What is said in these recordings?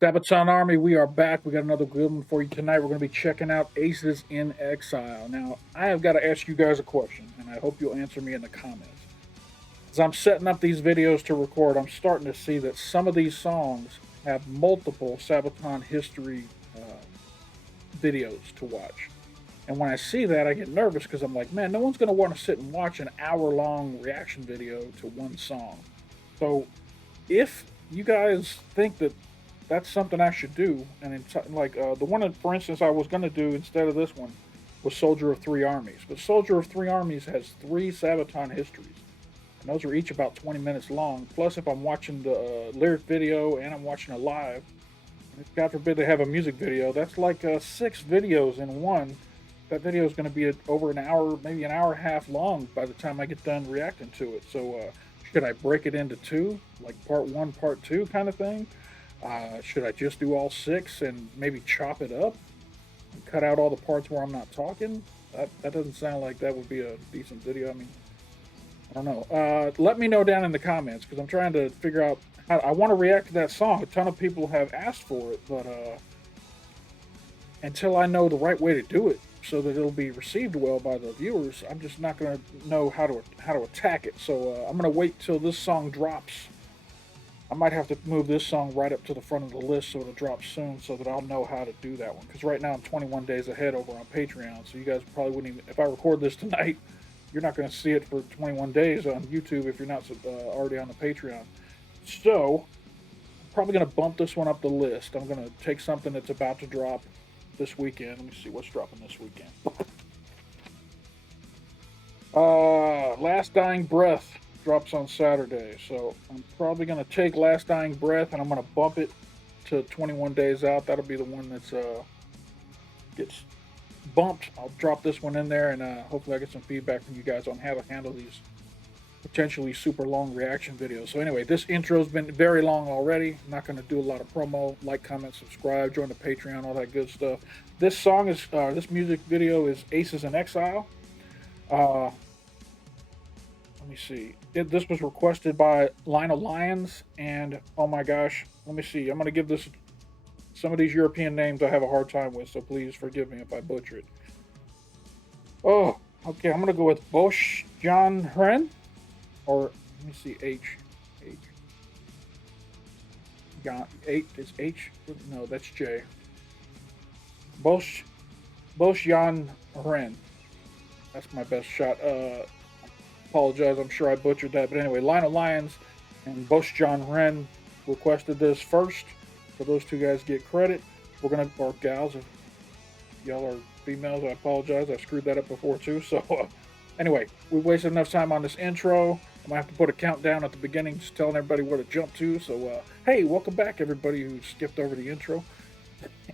Sabaton Army, we are back. We got another good one for you tonight. We're going to be checking out Aces in Exile. Now, I have got to ask you guys a question, and I hope you'll answer me in the comments. As I'm setting up these videos to record, I'm starting to see that some of these songs have multiple Sabaton History videos to watch. And when I see that, I get nervous because I'm like, man, no one's going to want to sit and watch an hour-long reaction video to one song. So if you guys think that that's something I should do, and the one, for instance, I was going to do instead of this one was Soldier of Three Armies. But Soldier of Three Armies has three Sabaton histories, and those are each about 20 minutes long. Plus, if I'm watching the lyric video and I'm watching a live, and if God forbid they have a music video, that's like six videos in one. That video is going to be over an hour, maybe an hour and a half long by the time I get done reacting to it. So, should I break it into two, like part one, part two kind of thing? Should I just do all six and maybe chop it up and cut out all the parts where I'm not talking? That doesn't sound like that would be a decent video. I mean, I don't know. Let me know down in the comments because I'm trying to figure out how I want to react to that song. A ton of people have asked for it, but until I know the right way to do it so that it'll be received well by the viewers, I'm just not going to know how to attack it. So I'm going to wait till this song drops. I might have to move this song right up to the front of the list so it'll drop soon so that I'll know how to do that one. Because right now I'm 21 days ahead over on Patreon, so you guys probably wouldn't even. If I record this tonight, you're not going to see it for 21 days on YouTube if you're not already on the Patreon. So I'm probably going to bump this one up the list. I'm going to take something that's about to drop this weekend. Let me see what's dropping this weekend. Last Dying Breath drops on Saturday, so I'm probably gonna take Last Dying Breath and I'm gonna bump it to 21 days out. That'll be the one that's gets bumped. I'll drop this one in there and hopefully I get some feedback from you guys on how to handle these potentially super long reaction videos. So anyway, this intro's been very long already. I'm not gonna do a lot of promo. Like, comment, subscribe, join the Patreon, all that good stuff. This song is this music video is Aces in Exile. Uh, Let me see. This was requested by Lionel Lyons, and oh my gosh, let me see. I'm gonna give this some of these European names I have a hard time with, so please forgive me if I butcher it. Oh, okay. I'm gonna go with Bosch John Hren, or let me see. H. John H is H. No, that's J. Bosch Jan Hren. That's my best shot. Apologize, I'm sure I butchered that. But anyway, Lionel Lyons and Bosch John Ren requested this first. So those two guys get credit. We're gonna, or gals, if y'all are females, I apologize. I screwed that up before too. So anyway, we wasted enough time on this intro. I'm gonna have to put a countdown at the beginning, just telling everybody where to jump to. So hey, welcome back everybody who skipped over the intro.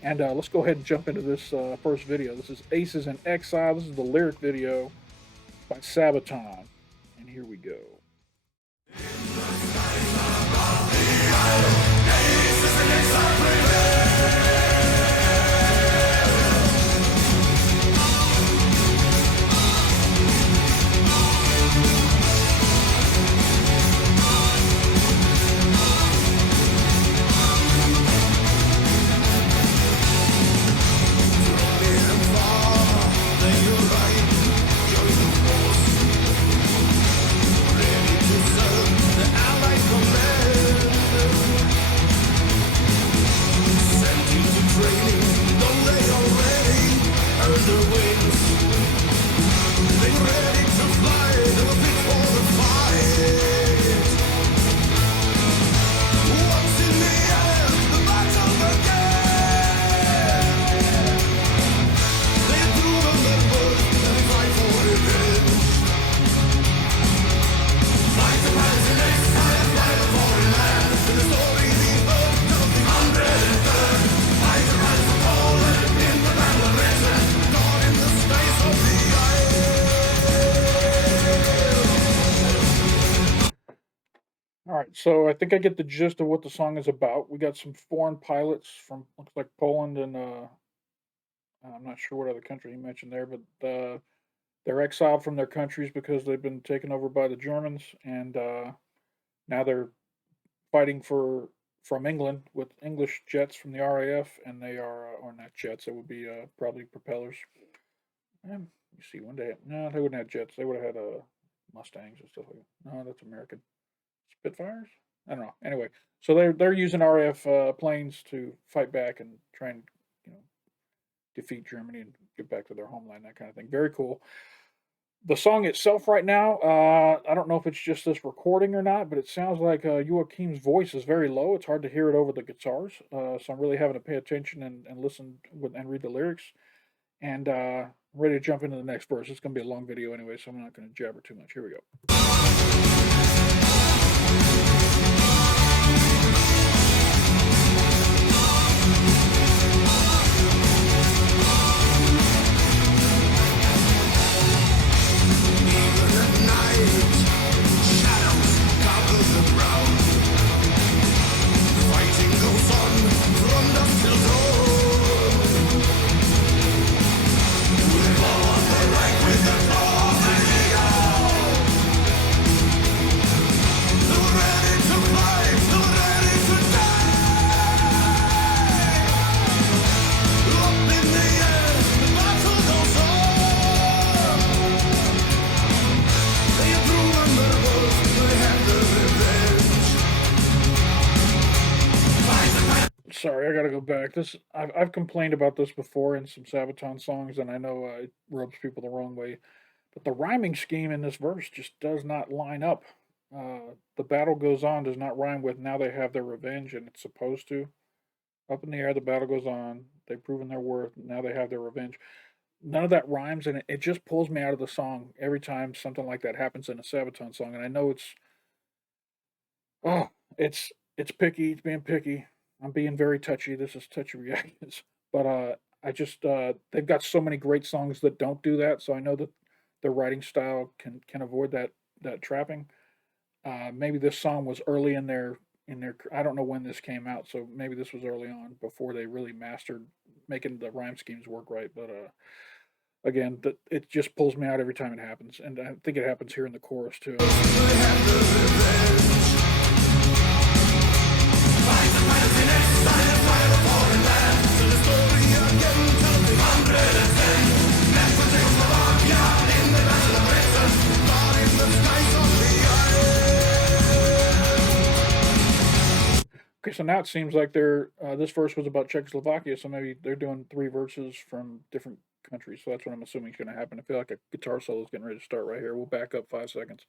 And let's go ahead and jump into this first video. This is Aces in Exile. This is the lyric video by Sabaton. And here we go. All right, so I think I get the gist of what the song is about. We got some foreign pilots from looks like Poland and I'm not sure what other country he mentioned there, but they're exiled from their countries because they've been taken over by the Germans, and now they're fighting from England with English jets from the RAF, and they are, or not jets, it would be probably propellers. You see, one day, no, they wouldn't have jets. They would have had Mustangs and stuff like that. No, that's American. Spitfires? I don't know. Anyway, so they're using RAF planes to fight back and try and you know defeat Germany and get back to their homeland, that kind of thing. Very cool. The song itself, right now, I don't know if it's just this recording or not, but it sounds like Joachim's voice is very low. It's hard to hear it over the guitars, so I'm really having to pay attention and listen and read the lyrics. And I'm ready to jump into the next verse. It's going to be a long video anyway, so I'm not going to jabber too much. Here we go. Sorry, I gotta go back. This I've complained about this before in some Sabaton songs, and I know it rubs people the wrong way. But the rhyming scheme in this verse just does not line up. The battle goes on does not rhyme with now they have their revenge, and it's supposed to. Up in the air, the battle goes on. They've proven their worth. Now they have their revenge. None of that rhymes, and it just pulls me out of the song every time something like that happens in a Sabaton song. And I know oh, it's picky. It's being picky. I'm being very touchy. This is touchy reactions, but I just they've got so many great songs that don't do that. So I know that their writing style can avoid that trapping. Maybe this song was early in their. I don't know when this came out, so maybe this was early on before they really mastered making the rhyme schemes work right. But again, it just pulls me out every time it happens, and I think it happens here in the chorus too. Okay, so now it seems like this verse was about Czechoslovakia, so maybe they're doing three verses from different countries. So that's what I'm assuming is going to happen. I feel like a guitar solo is getting ready to start right here. We'll back up 5 seconds.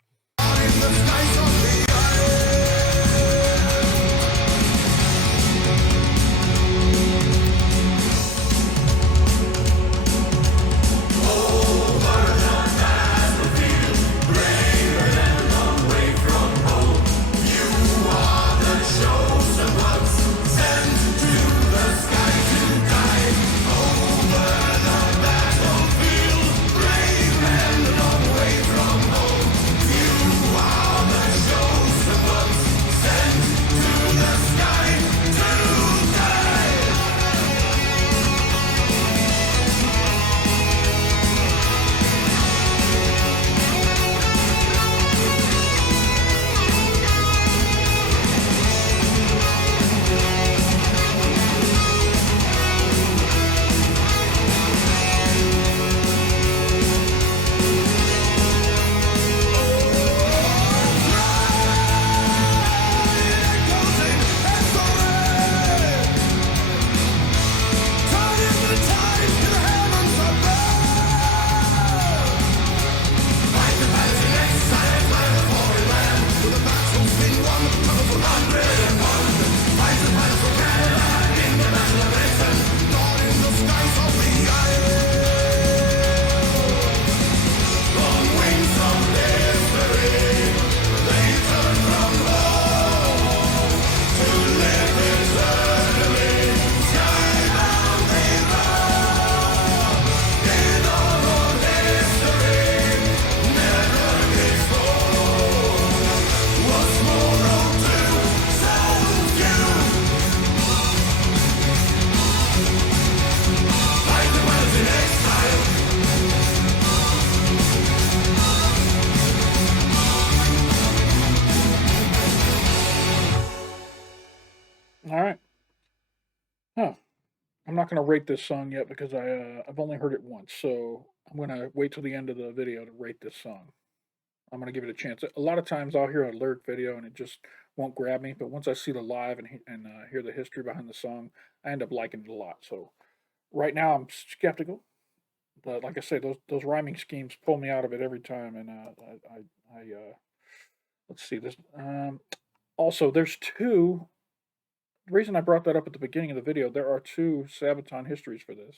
Huh. I'm not going to rate this song yet because I've only heard it once, so I'm going to wait till the end of the video to rate this song. I'm going to give it a chance. A lot of times I'll hear a lyric video and it just won't grab me, but once I see the live and hear the history behind the song, I end up liking it a lot. So right now I'm skeptical, but like I say, those rhyming schemes pull me out of it every time. And let's see this. Also, there's two. The reason I brought that up at the beginning of the video, there are two Sabaton histories for this,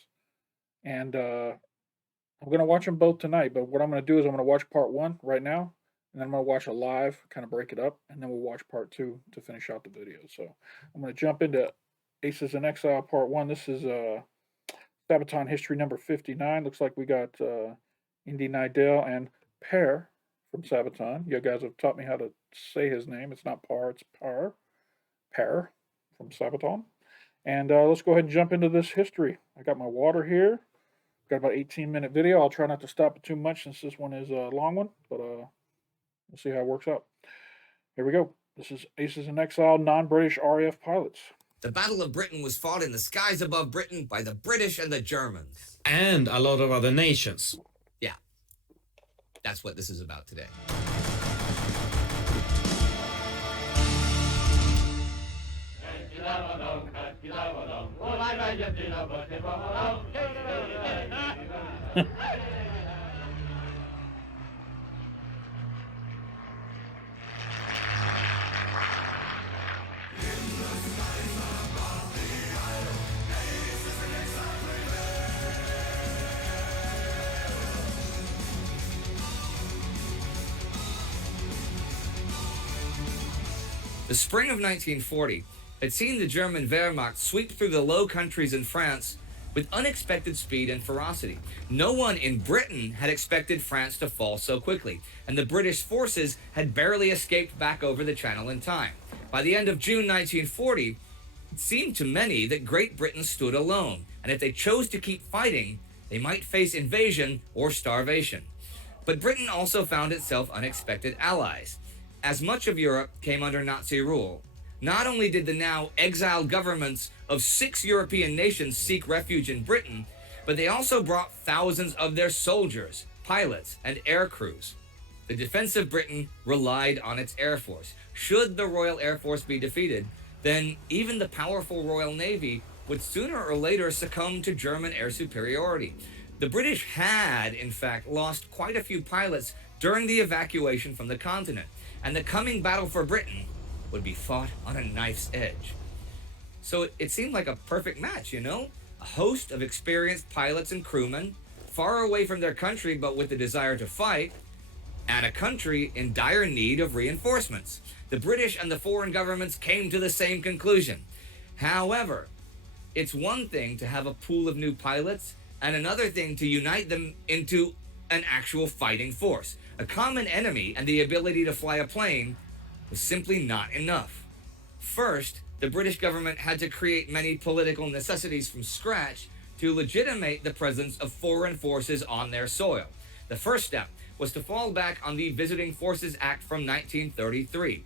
and I'm gonna watch them both tonight. But what I'm gonna do is I'm gonna watch part one right now, and then I'm gonna watch a live, kind of break it up, and then we'll watch part two to finish out the video. So I'm gonna jump into Aces in Exile part one. This is Sabaton history number 59. Looks like we got Indy Nidell and Pear from Sabaton. You guys have taught me how to say his name. It's not Par, it's Par. Pear from Sabaton. And let's go ahead and jump into this history. I got my water here. Got about 18-minute video. I'll try not to stop it too much since this one is a long one, but we'll see how it works out. Here we go. This is Aces in Exile, non-British RAF pilots. The Battle of Britain was fought in the skies above Britain by the British and the Germans. And a lot of other nations. Yeah, that's what this is about today. The spring of 1940 had seen the German Wehrmacht sweep through the Low Countries in France with unexpected speed and ferocity. No one in Britain had expected France to fall so quickly, and the British forces had barely escaped back over the Channel in time. By the end of June 1940, it seemed to many that Great Britain stood alone, and if they chose to keep fighting, they might face invasion or starvation. But Britain also found itself unexpected allies. As much of Europe came under Nazi rule, not only did the now exiled governments of 6 European nations seek refuge in Britain, but they also brought thousands of their soldiers, pilots, and air crews. The defense of Britain relied on its air force. Should the Royal Air Force be defeated, then even the powerful Royal Navy would sooner or later succumb to German air superiority. The British had, in fact, lost quite a few pilots during the evacuation from the continent, and the coming battle for Britain would be fought on a knife's edge. So it seemed like a perfect match, you know? A host of experienced pilots and crewmen, far away from their country but with the desire to fight, and a country in dire need of reinforcements. The British and the foreign governments came to the same conclusion. However, it's one thing to have a pool of new pilots, and another thing to unite them into an actual fighting force. A common enemy and the ability to fly a plane was simply not enough. First, the British government had to create many political necessities from scratch to legitimate the presence of foreign forces on their soil. The first step was to fall back on the Visiting Forces Act from 1933.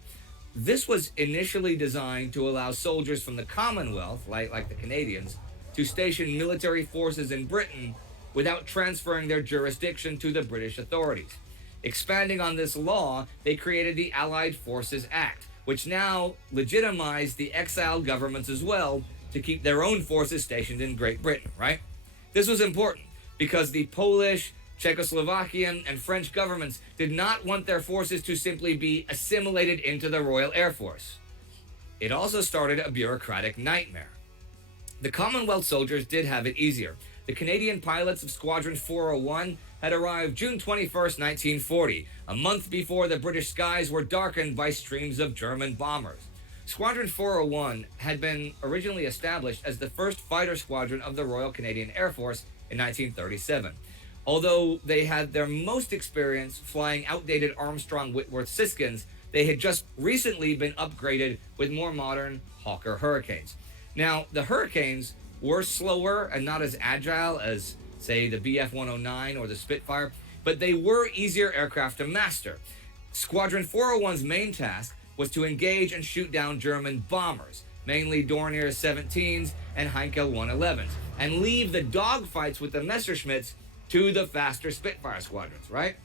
This was initially designed to allow soldiers from the Commonwealth, like the Canadians, to station military forces in Britain without transferring their jurisdiction to the British authorities. Expanding on this law, they created the Allied Forces Act, which now legitimized the exiled governments as well to keep their own forces stationed in Great Britain, right? This was important because the Polish, Czechoslovakian, and French governments did not want their forces to simply be assimilated into the Royal Air Force. It also started a bureaucratic nightmare. The Commonwealth soldiers did have it easier. The Canadian pilots of Squadron 401 had arrived June 21, 1940, a month before the British skies were darkened by streams of German bombers. Squadron 401 had been originally established as the first fighter squadron of the Royal Canadian Air Force in 1937. Although they had their most experience flying outdated Armstrong Whitworth Siskins, they had just recently been upgraded with more modern Hawker Hurricanes. Now, the Hurricanes were slower and not as agile as, say, the Bf-109 or the Spitfire, but they were easier aircraft to master. Squadron 401's main task was to engage and shoot down German bombers. mainly Dornier 17s and Heinkel 111s, and leave the dogfights with the Messerschmitts to the faster Spitfire squadrons, right?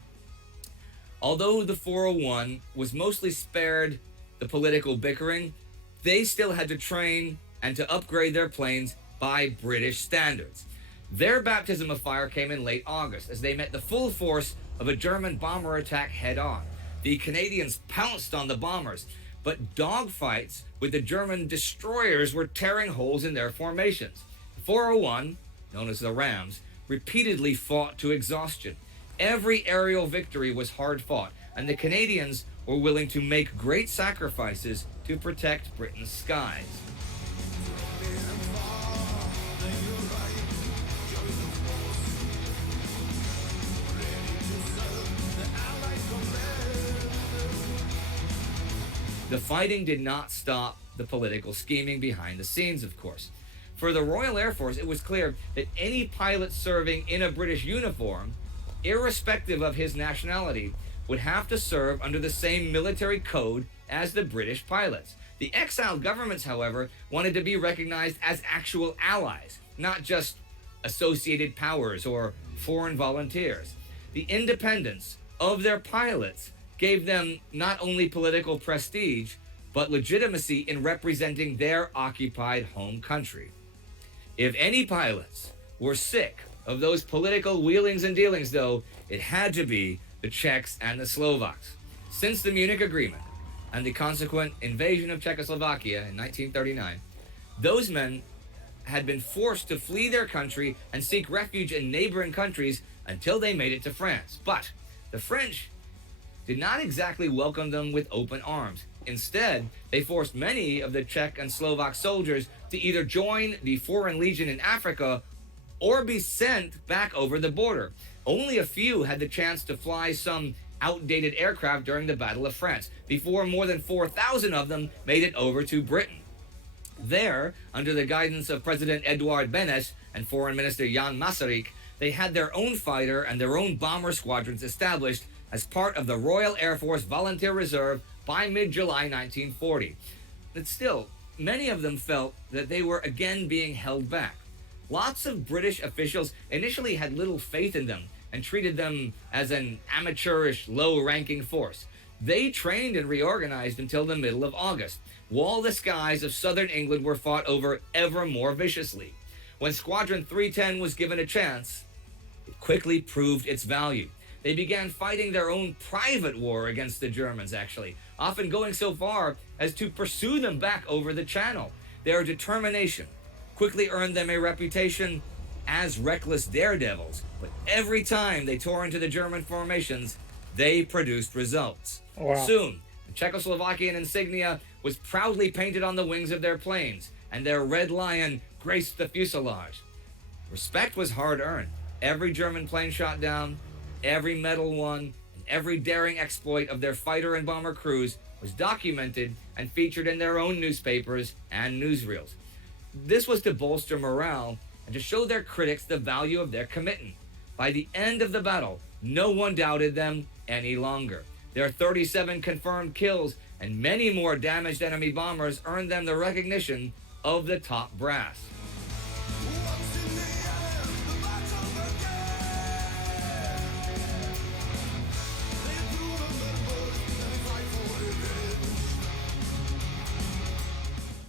Although the 401 was mostly spared the political bickering, they still had to train and to upgrade their planes by British standards. Their baptism of fire came in late August as they met the full force of a German bomber attack head on. The Canadians pounced on the bombers, but dogfights with the German destroyers were tearing holes in their formations. The 401, known as the Rams, repeatedly fought to exhaustion. Every aerial victory was hard fought, and the Canadians were willing to make great sacrifices to protect Britain's skies. The fighting did not stop the political scheming behind the scenes, of course. For the Royal Air Force, it was clear that any pilot serving in a British uniform, irrespective of his nationality, would have to serve under the same military code as the British pilots. The exiled governments, however, wanted to be recognized as actual allies, not just associated powers or foreign volunteers. The independence of their pilots gave them not only political prestige, but legitimacy in representing their occupied home country. If any pilots were sick of those political wheelings and dealings, though, it had to be the Czechs and the Slovaks. Since the Munich Agreement and the consequent invasion of Czechoslovakia in 1939, those men had been forced to flee their country and seek refuge in neighboring countries until they made it to France. But the French did not exactly welcome them with open arms. Instead, they forced many of the Czech and Slovak soldiers to either join the Foreign Legion in Africa or be sent back over the border. Only a few had the chance to fly some outdated aircraft during the Battle of France, before more than 4,000 of them made it over to Britain. There, under the guidance of President Edouard Benes and Foreign Minister Jan Masaryk, they had their own fighter and their own bomber squadrons established as part of the Royal Air Force Volunteer Reserve by mid-July 1940. But still, many of them felt that they were again being held back. Lots of British officials initially had little faith in them and treated them as an amateurish, low-ranking force. They trained and reorganized until the middle of August, while the skies of southern England were fought over ever more viciously. When Squadron 310 was given a chance, it quickly proved its value. They began fighting their own private war against the Germans, actually, often going so far as to pursue them back over the Channel. Their determination quickly earned them a reputation as reckless daredevils, but every time they tore into the German formations, they produced results. Wow. Soon, the Czechoslovakian insignia was proudly painted on the wings of their planes, and their red lion graced the fuselage. Respect was hard-earned. Every German plane shot down, every medal won, and every daring exploit of their fighter and bomber crews was documented and featured in their own newspapers and newsreels. This was to bolster morale and to show their critics the value of their commitment. By the end of the battle, no one doubted them any longer. Their 37 confirmed kills and many more damaged enemy bombers earned them the recognition of the top brass.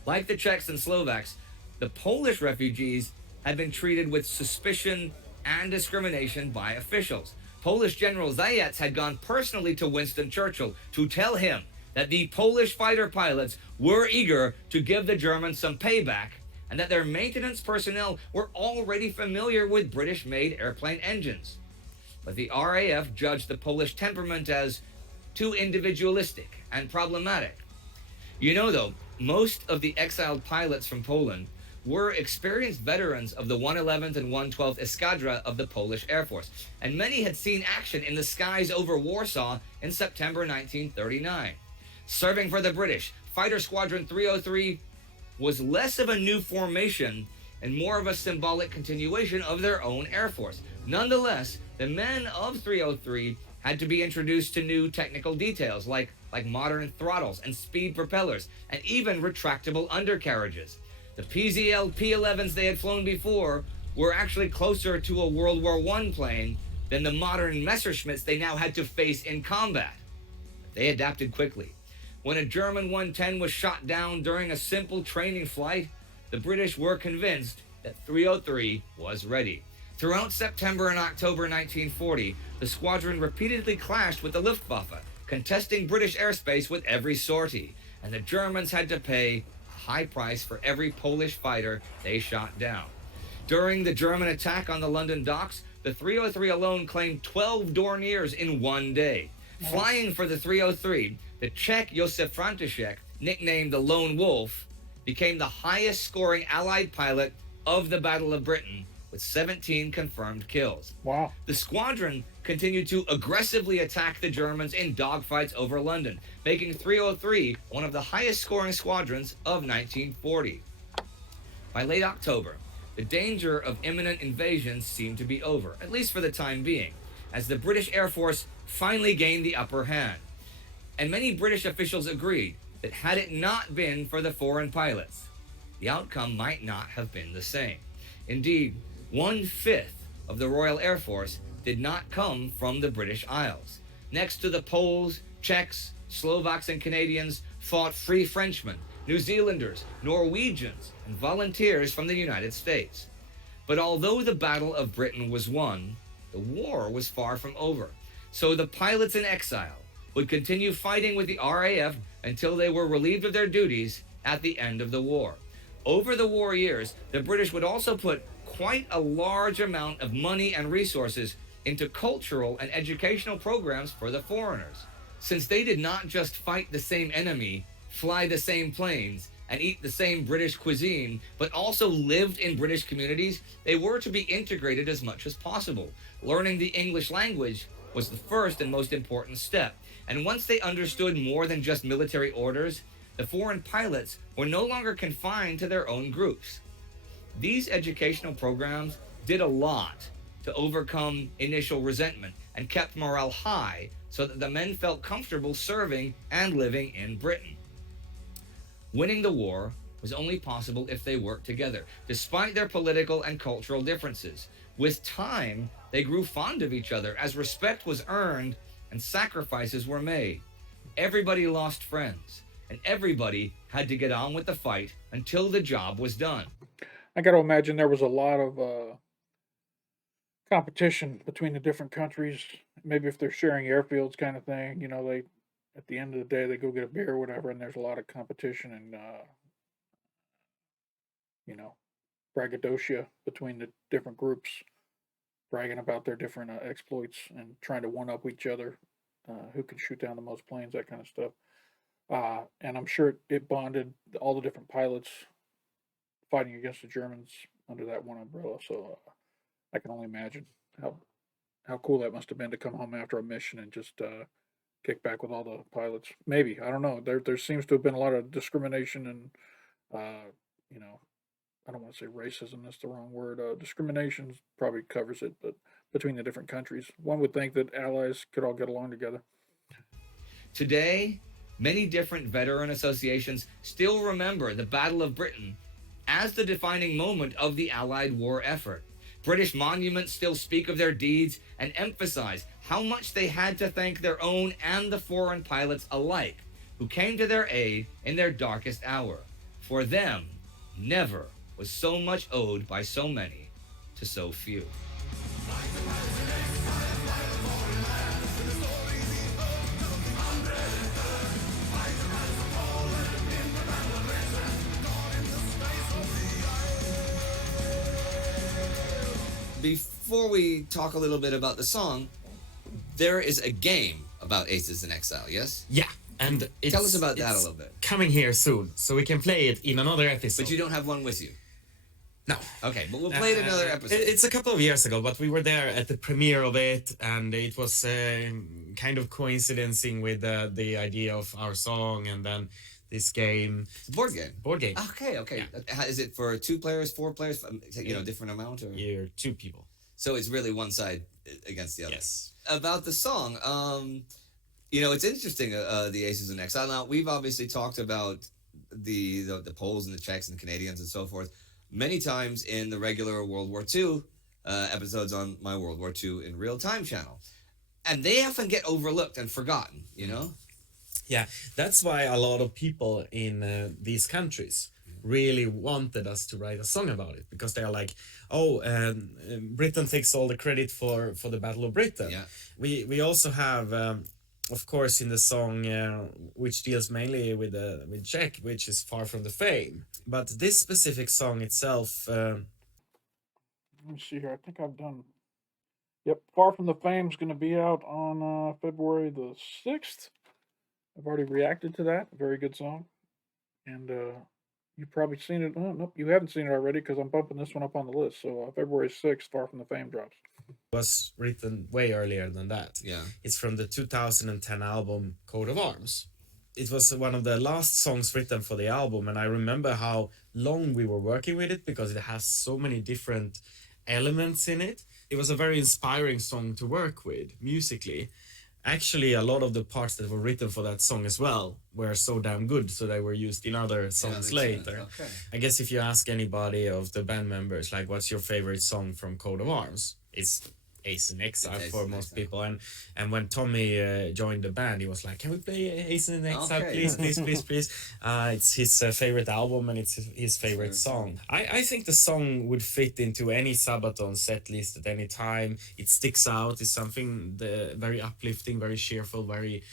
Like the Czechs and Slovaks, the Polish refugees had been treated with suspicion and discrimination by officials. Polish General Zajec had gone personally to Winston Churchill to tell him that the Polish fighter pilots were eager to give the Germans some payback and that their maintenance personnel were already familiar with British-made airplane engines. But the RAF judged the Polish temperament as too individualistic and problematic. You know, though, most of the exiled pilots from Poland were experienced veterans of the 111th and 112th Escadra of the Polish Air Force, and many had seen action in the skies over Warsaw in September 1939. Serving for the British, Fighter Squadron 303 was less of a new formation and more of a symbolic continuation of their own Air Force. Nonetheless, the men of 303 had to be introduced to new technical details like like modern throttles and speed propellers, and even retractable undercarriages. The PZL P-11s they had flown before were actually closer to a World War I plane than the modern Messerschmitts they now had to face in combat. They adapted quickly. When a German 110 was shot down during a simple training flight, the British were convinced that 303 was ready. Throughout September and October 1940, the squadron repeatedly clashed with the Luftwaffe, contesting British airspace with every sortie, and the Germans had to pay a high price for every Polish fighter they shot down. During the German attack on the London docks, the 303 alone claimed 12 Dorniers in one day. Flying for the 303, the Czech Josef František, nicknamed the Lone Wolf, became the highest scoring Allied pilot of the Battle of Britain, with 17 confirmed kills. Wow. The squadron continued to aggressively attack the Germans in dogfights over London, making 303 one of the highest scoring squadrons of 1940. By late October, the danger of imminent invasion seemed to be over, at least for the time being, as the British Air Force finally gained the upper hand. And many British officials agreed that had it not been for the foreign pilots, the outcome might not have been the same. Indeed, 1/5 of the Royal Air Force did not come from the British Isles. Next to the Poles, Czechs, Slovaks, and Canadians fought Free Frenchmen, New Zealanders, Norwegians, and volunteers from the United States. But although the Battle of Britain was won, the war was far from over. So the pilots in exile would continue fighting with the RAF until they were relieved of their duties at the end of the war. Over the war years, the British would also put quite a large amount of money and resources into cultural and educational programs for the foreigners. Since they did not just fight the same enemy, fly the same planes, and eat the same British cuisine, but also lived in British communities, they were to be integrated as much as possible. Learning the English language was the first and most important step. And once they understood more than just military orders, the foreign pilots were no longer confined to their own groups. These educational programs did a lot to overcome initial resentment and kept morale high so that the men felt comfortable serving and living in Britain. Winning the war was only possible if they worked together, despite their political and cultural differences. With time, they grew fond of each other as respect was earned and sacrifices were made. Everybody lost friends, and everybody had to get on with the fight until the job was done. I got to imagine there was a lot of competition between the different countries. Maybe if they're sharing airfields, kind of thing. You know, they at the end of the day they go get a beer or whatever, and there's a lot of competition and you know braggadocio between the different groups, bragging about their different exploits and trying to one up each other, who can shoot down the most planes, that kind of stuff. And I'm sure it bonded all the different pilots fighting against the Germans under that one umbrella. So I can only imagine how cool that must have been to come home after a mission and just kick back with all the pilots. Maybe, I don't know. There seems to have been a lot of discrimination and you know I don't want to say racism. That's the wrong word. Discrimination probably covers it, but between the different countries, one would think that allies could all get along together. Today, many different veteran associations still remember the Battle of Britain as the defining moment of the Allied war effort. British monuments still speak of their deeds and emphasize how much they had to thank their own and the foreign pilots alike, who came to their aid in their darkest hour. For them, never was so much owed by so many to so few. Before we talk a little bit about the song, there is a game about Aces in Exile, yes? Yeah, and Tell us about that a little bit. Coming here soon, so we can play it in another episode. But you don't have one with you? No. Okay, but we'll play it in another episode. It's a couple of years ago, but we were there at the premiere of it, and it was kind of coinciding with the idea of our song, and then this game. It's a board game. Board game. Okay. Yeah. Is it for 2 players, 4 players? Different amount? Or? You're 2 people. So it's really one side against the other. Yes. About the song, You know, it's interesting. The Aces in Exile. Now, we've obviously talked about the Poles and the Czechs and the Canadians and so forth many times in the regular World War II episodes on my World War II in real time channel, and they often get overlooked and forgotten. You know. Yeah, that's why a lot of people in these countries really wanted us to write a song about it, because they are like, oh, Britain takes all the credit for the Battle of Britain. Yeah. We also have, of course, in the song which deals mainly with Czech, which is Far from the Fame. But this specific song itself. Let me see here. I think I've done. Yep, Far from the Fame is going to be out on February the 6th. I've already reacted to that. Very good song. And you've probably seen it. Oh, nope, you haven't seen it already because I'm bumping this one up on the list. So February 6th, Far from the Fame drops. Was written way earlier than that. Yeah. It's from the 2010 album Coat of Arms. It was one of the last songs written for the album, and I remember how long we were working with it because it has so many different elements in it. It was a very inspiring song to work with musically. Actually, a lot of the parts that were written for that song as well were so damn good, so they were used in other songs later. Okay. I guess if you ask anybody of the band members, like, what's your favorite song from Coat of Arms? It's Ace in Exile for most people. And when Tommy joined the band, he was like, "Can we play Ace in Exile, please, please, please, please?" It's his favorite album, and it's his favorite song. I think the song would fit into any Sabaton set list at any time. It sticks out. It's something very uplifting, very cheerful, very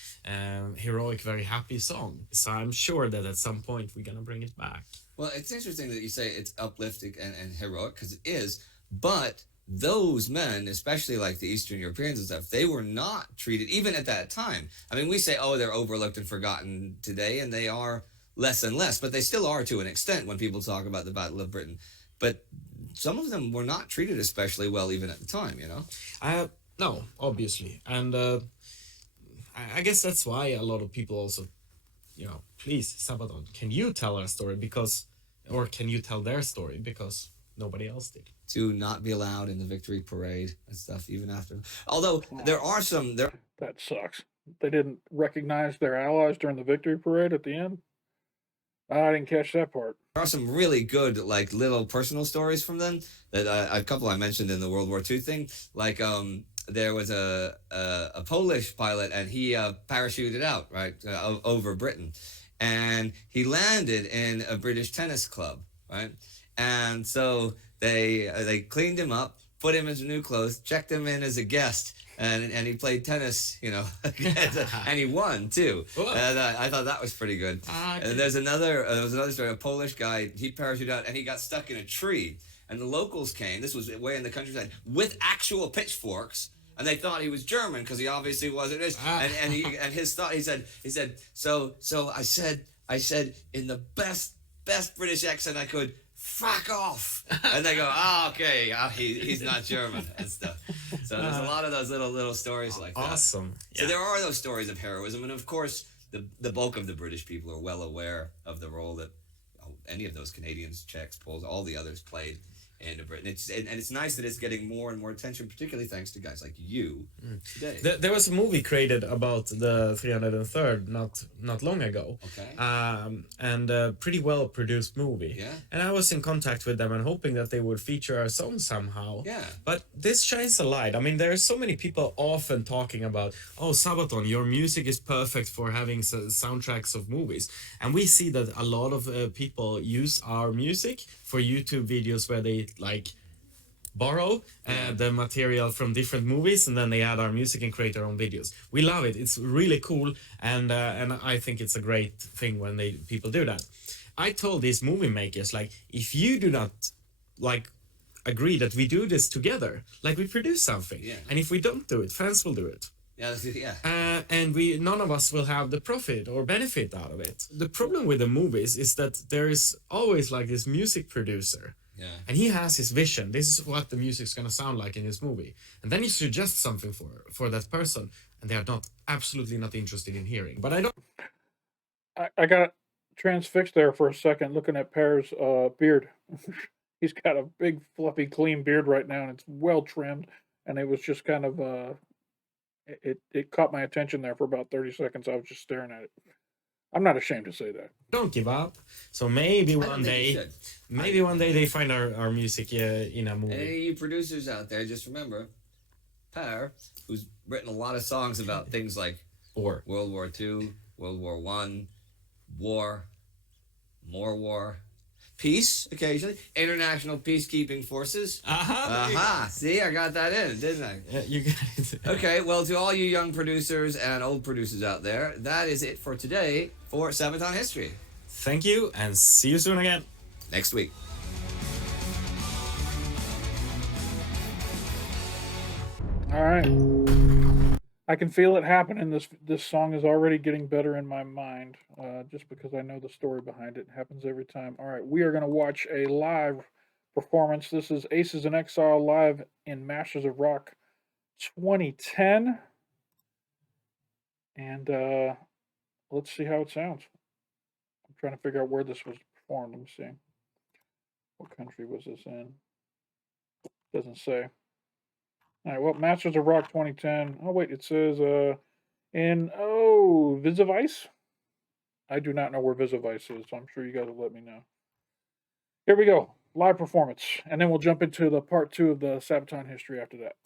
heroic, very happy song. So I'm sure that at some point we're gonna bring it back. Well, it's interesting that you say it's uplifting and heroic, because it is, but those men, especially like the Eastern Europeans and stuff, they were not treated, even at that time. I mean, we say, oh, they're overlooked and forgotten today, and they are less and less, but they still are to an extent when people talk about the Battle of Britain. But some of them were not treated especially well even at the time, you know? No, obviously. And I guess that's why a lot of people also, please, Sabaton, can you tell our story? Or can you tell their story? Because nobody else did. To not be allowed in the victory parade and stuff even after. Although there are some that sucks. They didn't recognize their allies during the victory parade at the end. I didn't catch that part. There are some really good like little personal stories from them that a couple I mentioned in the World War II thing. Like there was a Polish pilot, and he parachuted out right over Britain, and he landed in a British tennis club, right, and so they cleaned him up, put him into new clothes, checked him in as a guest, and he played tennis, and he won too. And I thought that was pretty good. Okay. And there's another story. A Polish guy, he parachuted out and he got stuck in a tree, and the locals came. This was way in the countryside with actual pitchforks. And they thought he was German because he obviously wasn't. And his thought, he said, so I said in the best British accent I could, fuck off. And they go, okay, he's not German and stuff. So there's a lot of those little stories like that. Awesome. Yeah. So there are those stories of heroism, and of course the bulk of the British people are well aware of the role that any of those Canadians, Czechs, Poles, all the others played into Britain. It's nice that it's getting more and more attention, particularly thanks to guys like you today. There was a movie created about the 303rd not long ago. Okay. And a pretty well produced movie. Yeah. And I was in contact with them and hoping that they would feature our song somehow. Yeah. But this shines a light. I mean, there are so many people often talking about, oh, Sabaton, your music is perfect for having soundtracks of movies. And we see that a lot of people use our music for YouTube videos where they borrow the material from different movies, and then they add our music and create their own videos. We love it. It's really cool, and I think it's a great thing when people do that. I told these movie makers, if you do not agree that we do this together, we produce something, and if we don't do it, fans will do it. And none of us will have the profit or benefit out of it. The problem with the movies is that there is always this music producer. Yeah. And he has his vision. This is what the music's gonna sound like in his movie. And then he suggests something for that person, and they are absolutely not interested in hearing. But I don't. I got transfixed there for a second looking at Pear's beard. He's got a big, fluffy, clean beard right now, and it's well trimmed. And it was just kind of It caught my attention there for about 30 seconds. I was just staring at it. I'm not ashamed to say that. Don't give up. So maybe I don't one think you day, should. maybe one day they find our music in a Any movie. of you producers out there, just remember, Per, who's written a lot of songs about things like Or World War II, World War One, war, more war, peace occasionally, international peacekeeping forces. Aha! See, I got that in, didn't I? yeah, you got it. Okay, well, to all you young producers and old producers out there, that is it for today for Sabaton History. Thank you, and see you soon again. Next week. All right. I can feel it happening. This song is already getting better in my mind, just because I know the story behind it. It happens every time. All right, we are going to watch a live performance. This is Aces in Exile live in Masters of Rock 2010, and let's see how it sounds. I'm trying to figure out where this was performed. Let me see. What country was this in? Doesn't say. All right, well, Masters of Rock 2010. Oh, wait, it says in, Visivice? I do not know where Visivice is, so I'm sure you guys will let me know. Here we go, live performance, and then we'll jump into the part 2 of the Sabaton history after that.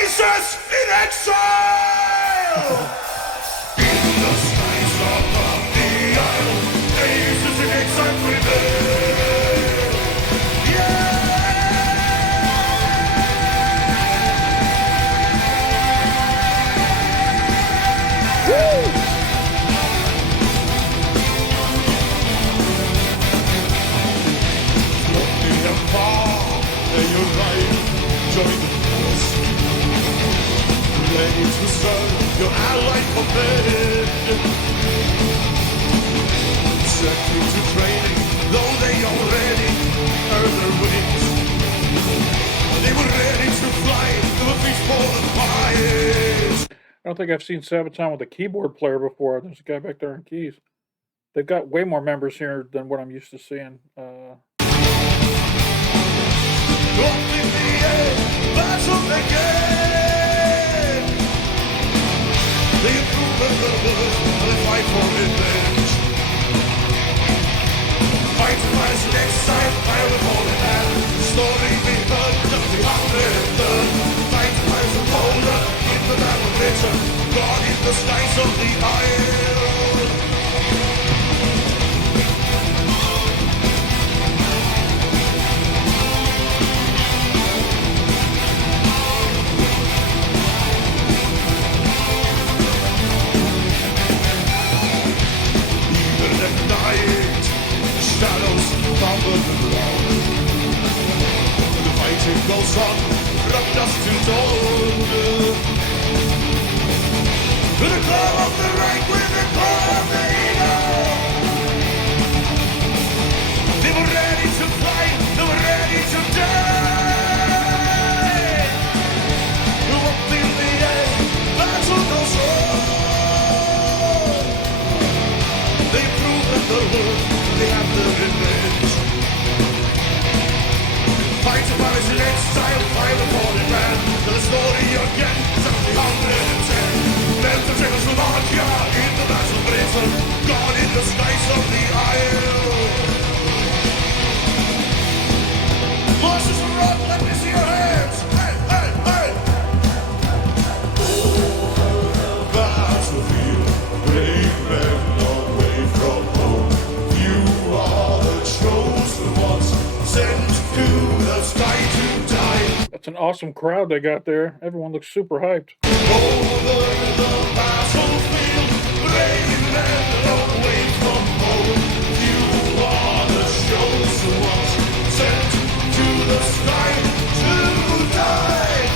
Aces in Exile! In the skies above the isle, Aces in Exile prevail! Join the force, ready to serve your allied command. Set into training, though they already earned their wings. They were ready to fly to the beach for the fires. I don't think I've seen Sabaton with a keyboard player before. There's a guy back there on keys. They've got way more members here than what I'm used to seeing. Up in the air, battle again. They improve the world, they fight for revenge. Fight to rise in exile, fire with all in hand. Story begun, just the unwritten. Fight to rise with older, in the battle written. God in the skies of the isle. Shadows fumble the ground. The fighting goes on from dusk till dawn. With the claw of the rank, with the claw of the eagle. They were ready to fly, they were ready to die. Up in the air, battle goes on. They prove that the world, they have the revenge. Fight to Paris in exile, fight the fallen man. Tell the story again, 710. Left the Czechoslovakia in the battle of Britain. God in the skies of the isle. Masters of Rock, let me see your hands. Hey, hey, hey. Battlefield, brave men away from home. You are the chosen ones, sent to the sky to die. That's an awesome crowd they got there. Everyone looks super hyped. Over the battlefield, brave men away from home. You are the chosen ones, sent to the sky to die.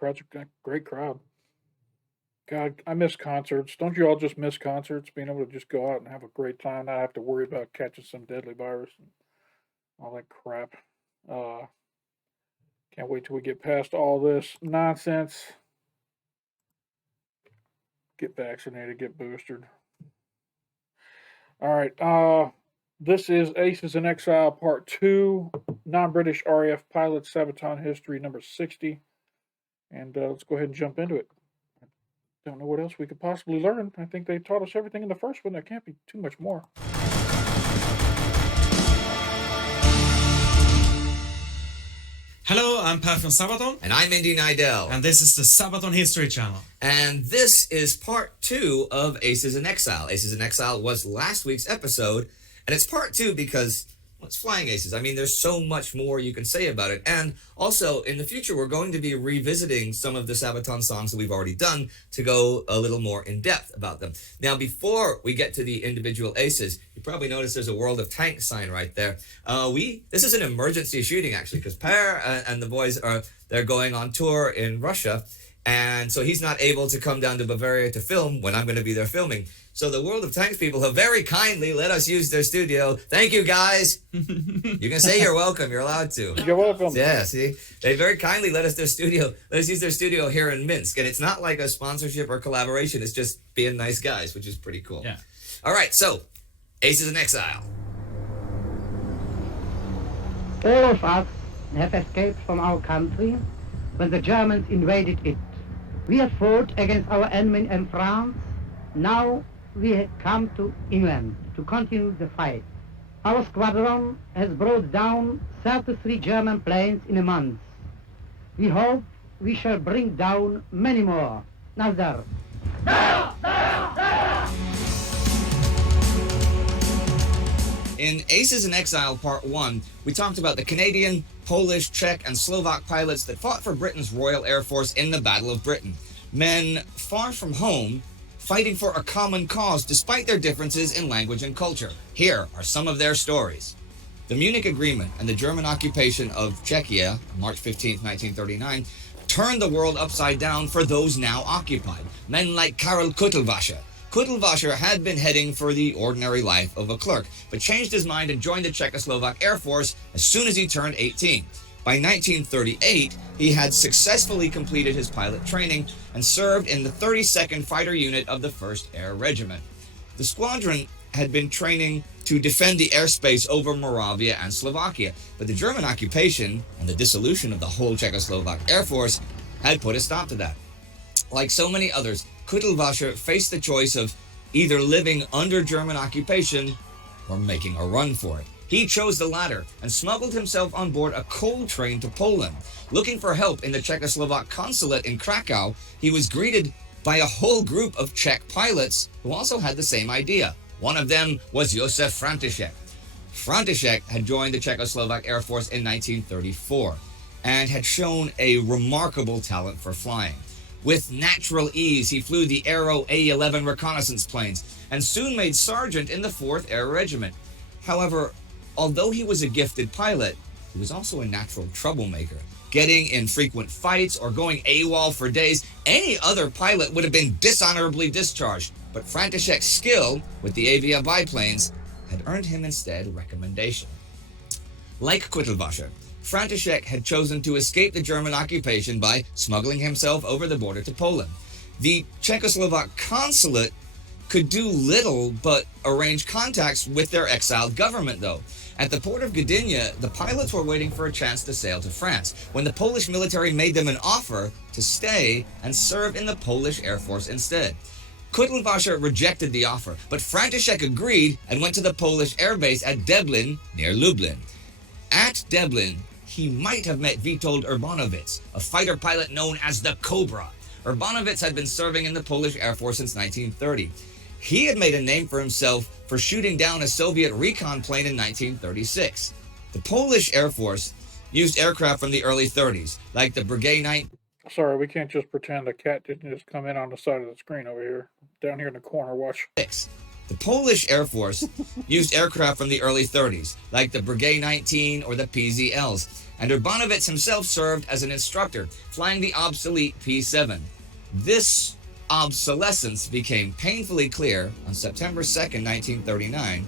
crowd's a great crowd. God, I miss concerts. Don't you all just miss concerts? Being able to just go out and have a great time, not have to worry about catching some deadly virus and all that crap. Uh, can't wait till we get past all this nonsense. Get vaccinated, get boosted. All right. This is Aces in Exile Part 2, non British RAF pilot Sabaton History number 60. And let's go ahead and jump into it. Don't know what else we could possibly learn. I think they taught us everything in the first one. There can't be too much more. Hello, I'm Per from Sabaton. And I'm Indy Nidell. And this is the Sabaton History channel. And this is part 2 of Aces in Exile. Aces in Exile was last week's episode, and it's part 2 because, well, it's Flying Aces. I mean, there's so much more you can say about it. And also, in the future, we're going to be revisiting some of the Sabaton songs that we've already done to go a little more in depth about them. Now, before we get to the individual aces, you probably noticed there's a World of Tanks sign right there. This is an emergency shooting, actually, because Per and the boys they're going on tour in Russia. And so he's not able to come down to Bavaria to film when I'm going to be there filming. So the World of Tanks people have very kindly let us use their studio. Thank you, guys. You can say you're welcome. You're allowed to. You're welcome. Yeah, see? They very kindly let us use their studio here in Minsk. And it's not like a sponsorship or collaboration. It's just being nice guys, which is pretty cool. Yeah. All right, so Aces in Exile. All of us have escaped from our country when the Germans invaded it. We have fought against our enemy in France. Now we have come to England to continue the fight. Our squadron has brought down 33 German planes in a month. We hope we shall bring down many more. Nazar. In Aces in Exile Part 1, we talked about the Canadian, Polish, Czech, and Slovak pilots that fought for Britain's Royal Air Force in the Battle of Britain. Men far from home, fighting for a common cause despite their differences in language and culture. Here are some of their stories. The Munich Agreement and the German occupation of Czechia, March 15, 1939, turned the world upside down for those now occupied. Men like Karel Kuttelwasser. Kuttelwasser had been heading for the ordinary life of a clerk, but changed his mind and joined the Czechoslovak Air Force as soon as he turned 18. By 1938, he had successfully completed his pilot training and served in the 32nd Fighter Unit of the 1st Air Regiment. The squadron had been training to defend the airspace over Moravia and Slovakia, but the German occupation and the dissolution of the whole Czechoslovak Air Force had put a stop to that. Like so many others, Kuttelwasser faced the choice of either living under German occupation or making a run for it. He chose the latter and smuggled himself on board a coal train to Poland. Looking for help in the Czechoslovak consulate in Krakow, he was greeted by a whole group of Czech pilots who also had the same idea. One of them was Josef František. František had joined the Czechoslovak Air Force in 1934 and had shown a remarkable talent for flying. With natural ease, he flew the Aero A-11 reconnaissance planes and soon made sergeant in the 4th Air Regiment. However, although he was a gifted pilot, he was also a natural troublemaker, getting in frequent fights or going AWOL for days. Any other pilot would have been dishonorably discharged, but František's skill with the Avia biplanes had earned him instead recommendation. Like Kuttelwasser, František had chosen to escape the German occupation by smuggling himself over the border to Poland. The Czechoslovak consulate could do little but arrange contacts with their exiled government, though. At the port of Gdynia, the pilots were waiting for a chance to sail to France, when the Polish military made them an offer to stay and serve in the Polish Air Force instead. Kuttelwasser rejected the offer, but František agreed and went to the Polish air base at Deblin, near Lublin. At Deblin, he might have met Witold Urbanowicz, a fighter pilot known as the Cobra. Urbanowicz had been serving in the Polish Air Force since 1930. He had made a name for himself for shooting down a Soviet recon plane in 1936. The Polish Air Force used aircraft from the early 30s, like the Brigade 9. Sorry, we can't just pretend the cat didn't just come in on the side of the screen over here. Down here in the corner, watch. The Polish Air Force used aircraft from the early 30s, like the Breguet 19 or the PZLs, and Urbanowicz himself served as an instructor, flying the obsolete P-7. This obsolescence became painfully clear on September 2nd, 1939,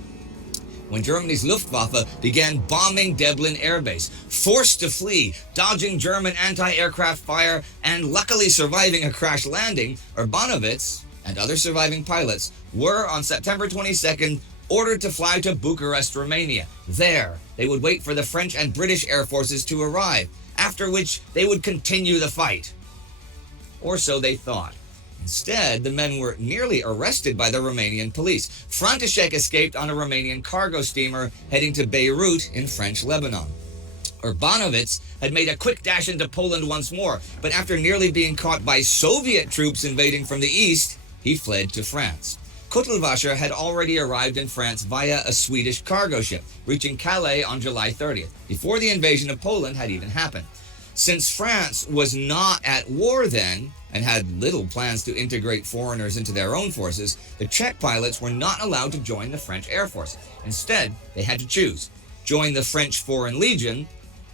when Germany's Luftwaffe began bombing Deblin Air Base. Forced to flee, dodging German anti-aircraft fire, and luckily surviving a crash landing, Urbanowicz and other surviving pilots were, on September 22nd, ordered to fly to Bucharest, Romania. There, they would wait for the French and British air forces to arrive, after which they would continue the fight. Or so they thought. Instead, the men were nearly arrested by the Romanian police. František escaped on a Romanian cargo steamer heading to Beirut in French Lebanon. Urbanowicz had made a quick dash into Poland once more, but after nearly being caught by Soviet troops invading from the east, he fled to France. Kotelwasser had already arrived in France via a Swedish cargo ship, reaching Calais on July 30th, before the invasion of Poland had even happened. Since France was not at war then, and had little plans to integrate foreigners into their own forces, the Czech pilots were not allowed to join the French Air Force. Instead, they had to choose: join the French Foreign Legion,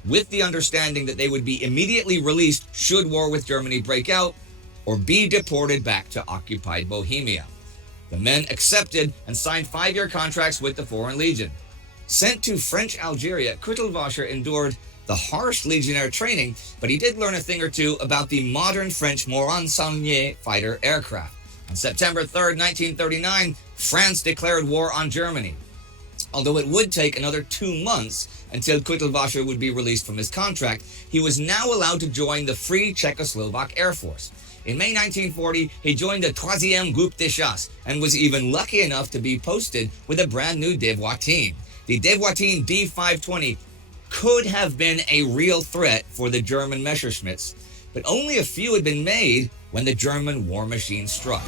with the understanding that they would be immediately released should war with Germany break out, or be deported back to occupied Bohemia. The men accepted and signed 5-year contracts with the Foreign Legion. Sent to French Algeria, Kotelwasser endured the harsh legionnaire training, but he did learn a thing or two about the modern French Morane-Saulnier fighter aircraft. On September 3rd, 1939, France declared war on Germany. Although it would take another 2 months until Kotelwasser would be released from his contract, he was now allowed to join the Free Czechoslovak Air Force. In May 1940, he joined the 3e Groupe de Chasse and was even lucky enough to be posted with a brand new Devoitine. The Devoitine D520 could have been a real threat for the German Messerschmitts, but only a few had been made when the German war machine struck.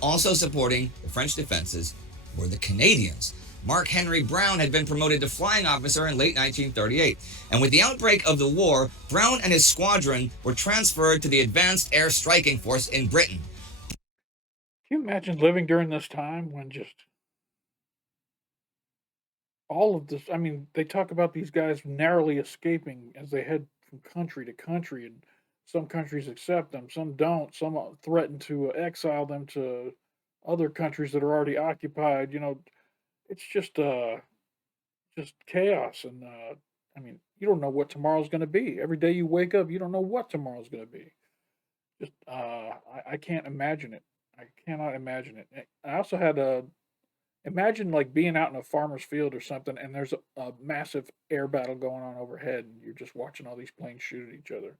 Also supporting the French defenses were the Canadians. Mark Henry Brown had been promoted to flying officer in late 1938, and with the outbreak of the war, Brown and his squadron were transferred to the Advanced Air Striking Force in Britain. Can you imagine living during this time when just all of this? I mean, they talk about these guys narrowly escaping as they head from country to country, and some countries accept them, some don't. Some threaten to exile them to other countries that are already occupied. It's just chaos, and I mean, you don't know what tomorrow's going to be. Every day you wake up, you don't know what tomorrow's going to be. Just I can't imagine it. I cannot imagine it. I also had a imagine like being out in a farmer's field or something, and there's a massive air battle going on overhead, and you're just watching all these planes shoot at each other.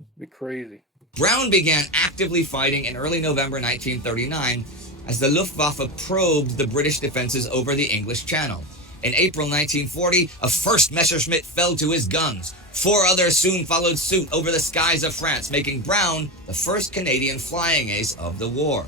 It'd be crazy. Brown began actively fighting in early November 1939 as the Luftwaffe probed the British defenses over the English Channel. In April 1940, a first Messerschmitt fell to his guns. 4 others soon followed suit over the skies of France, making Brown the first Canadian flying ace of the war.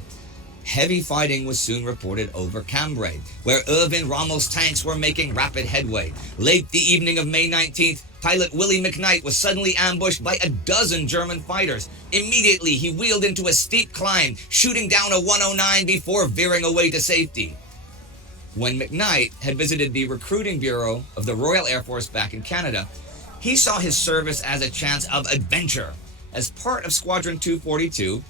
Heavy fighting was soon reported over Cambrai, where Erwin Rommel's tanks were making rapid headway. Late the evening of May 19th, pilot Willie McKnight was suddenly ambushed by a dozen German fighters. Immediately, he wheeled into a steep climb, shooting down a 109 before veering away to safety. When McKnight had visited the recruiting bureau of the Royal Air Force back in Canada, he saw his service as a chance of adventure. As part of Squadron 242,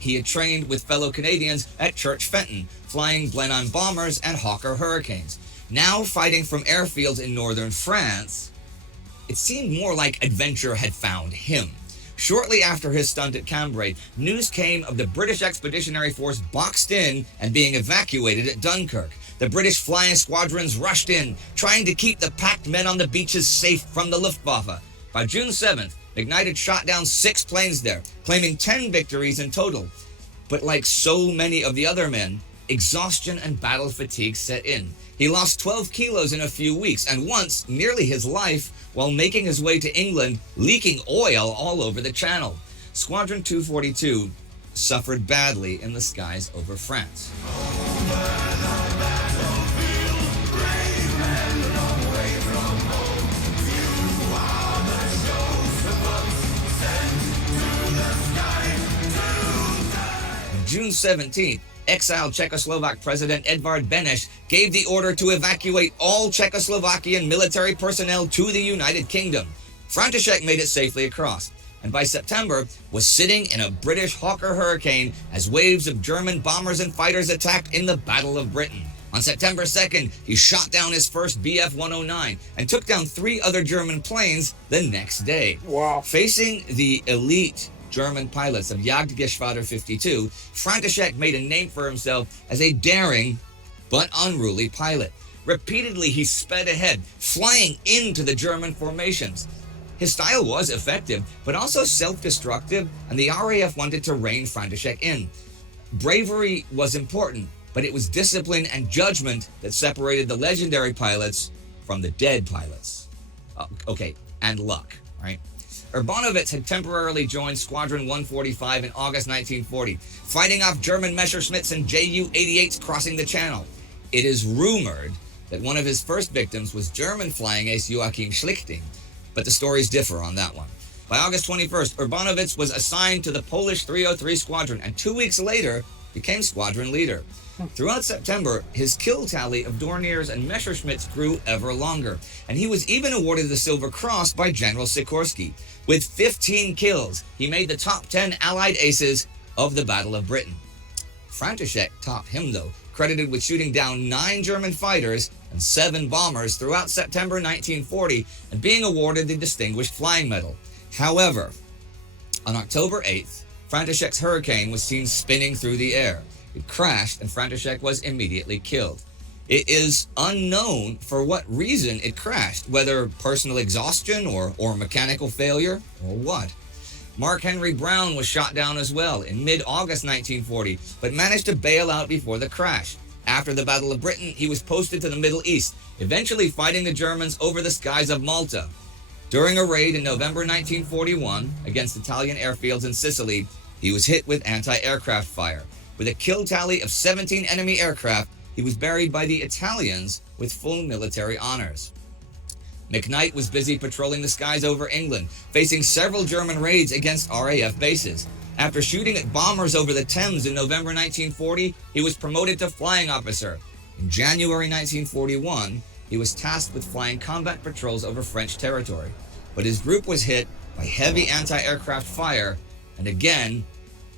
he had trained with fellow Canadians at Church Fenton, flying Blenheim bombers and Hawker Hurricanes. Now fighting from airfields in northern France, it seemed more like adventure had found him. Shortly after his stunt at Cambrai, news came of the British Expeditionary Force boxed in and being evacuated at Dunkirk. The British flying squadrons rushed in, trying to keep the packed men on the beaches safe from the Luftwaffe. By June 7th, McKnight had shot down 6 planes there, claiming 10 victories in total. But like so many of the other men, exhaustion and battle fatigue set in. He lost 12 kilos in a few weeks, and once nearly his life while making his way to England, leaking oil all over the channel. Squadron 242 suffered badly in the skies over France. Over the battlefield, brave men June 17th, exiled Czechoslovak President Edvard Beneš gave the order to evacuate all Czechoslovakian military personnel to the United Kingdom. František made it safely across, and by September was sitting in a British Hawker Hurricane as waves of German bombers and fighters attacked in the Battle of Britain. On September 2nd, he shot down his first Bf-109 and took down 3 other German planes the next day. Wow. Facing the elite German pilots of Jagdgeschwader 52, František made a name for himself as a daring but unruly pilot. Repeatedly, he sped ahead, flying into the German formations. His style was effective, but also self-destructive, and the RAF wanted to rein František in. Bravery was important, but it was discipline and judgment that separated the legendary pilots from the dead pilots. And luck, right? Urbanowitz had temporarily joined Squadron 145 in August 1940, fighting off German Messerschmitts and Ju-88s crossing the Channel. It is rumored that one of his first victims was German flying ace Joachim Schlichting, but the stories differ on that one. By August 21st, Urbanowitz was assigned to the Polish 303 Squadron, and 2 weeks later became squadron leader. Throughout September, his kill tally of Dorniers and Messerschmitts grew ever longer, and he was even awarded the Silver Cross by General Sikorsky. With 15 kills, he made the top 10 Allied aces of the Battle of Britain. František topped him, though, credited with shooting down 9 German fighters and 7 bombers throughout September 1940 and being awarded the Distinguished Flying Medal. However, on October 8th, František's Hurricane was seen spinning through the air. It crashed, and František was immediately killed. It is unknown for what reason it crashed, whether personal exhaustion or mechanical failure or what. Mark Henry Brown was shot down as well in mid-August 1940, but managed to bail out before the crash. After the Battle of Britain, he was posted to the Middle East, eventually fighting the Germans over the skies of Malta. During a raid in November 1941 against Italian airfields in Sicily, he was hit with anti-aircraft fire. With a kill tally of 17 enemy aircraft, he was buried by the Italians with full military honors. McKnight was busy patrolling the skies over England, facing several German raids against RAF bases. After shooting at bombers over the Thames in November 1940, he was promoted to flying officer. In January 1941, he was tasked with flying combat patrols over French territory. But his group was hit by heavy anti-aircraft fire and again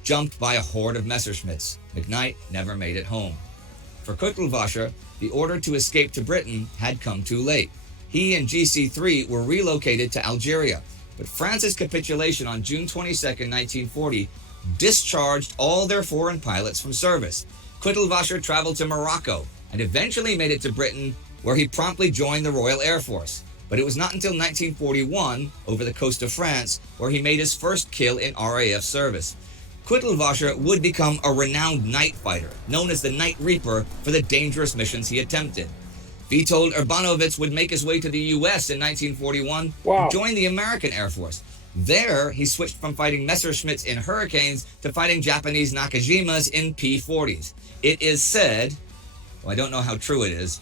jumped by a horde of Messerschmitts. McKnight never made it home. For Kuttelwasser, the order to escape to Britain had come too late. He and GC3 were relocated to Algeria, but France's capitulation on June 22, 1940, discharged all their foreign pilots from service. Kuttelwasser traveled to Morocco and eventually made it to Britain, where he promptly joined the Royal Air Force. But it was not until 1941, over the coast of France, where he made his first kill in RAF service. Kuttelwasser would become a renowned night fighter, known as the Night Reaper, for the dangerous missions he attempted. Witold Urbanowitz would make his way to the U.S. in 1941 and join the American Air Force. There, he switched from fighting Messerschmitts in Hurricanes to fighting Japanese Nakajimas in P-40s. It is said, well, I don't know how true it is,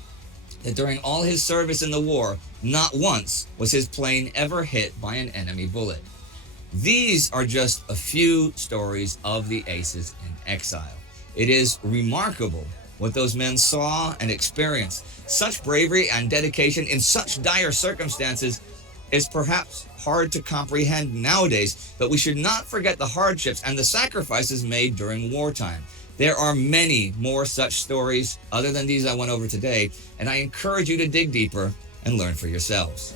that during all his service in the war, not once was his plane ever hit by an enemy bullet. These are just a few stories of the aces in exile. It is remarkable what those men saw and experienced. Such bravery and dedication in such dire circumstances is perhaps hard to comprehend nowadays, but we should not forget the hardships and the sacrifices made during wartime. There are many more such stories other than these I went over today, and I encourage you to dig deeper and learn for yourselves.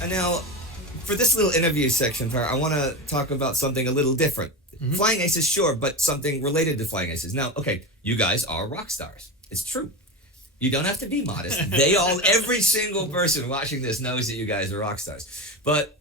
And now, for this little interview section, I want to talk about something a little different. Mm-hmm. Flying aces, sure, but something related to flying aces. Now, okay, you guys are rock stars. It's true. You don't have to be modest. Every single person watching this knows that you guys are rock stars. But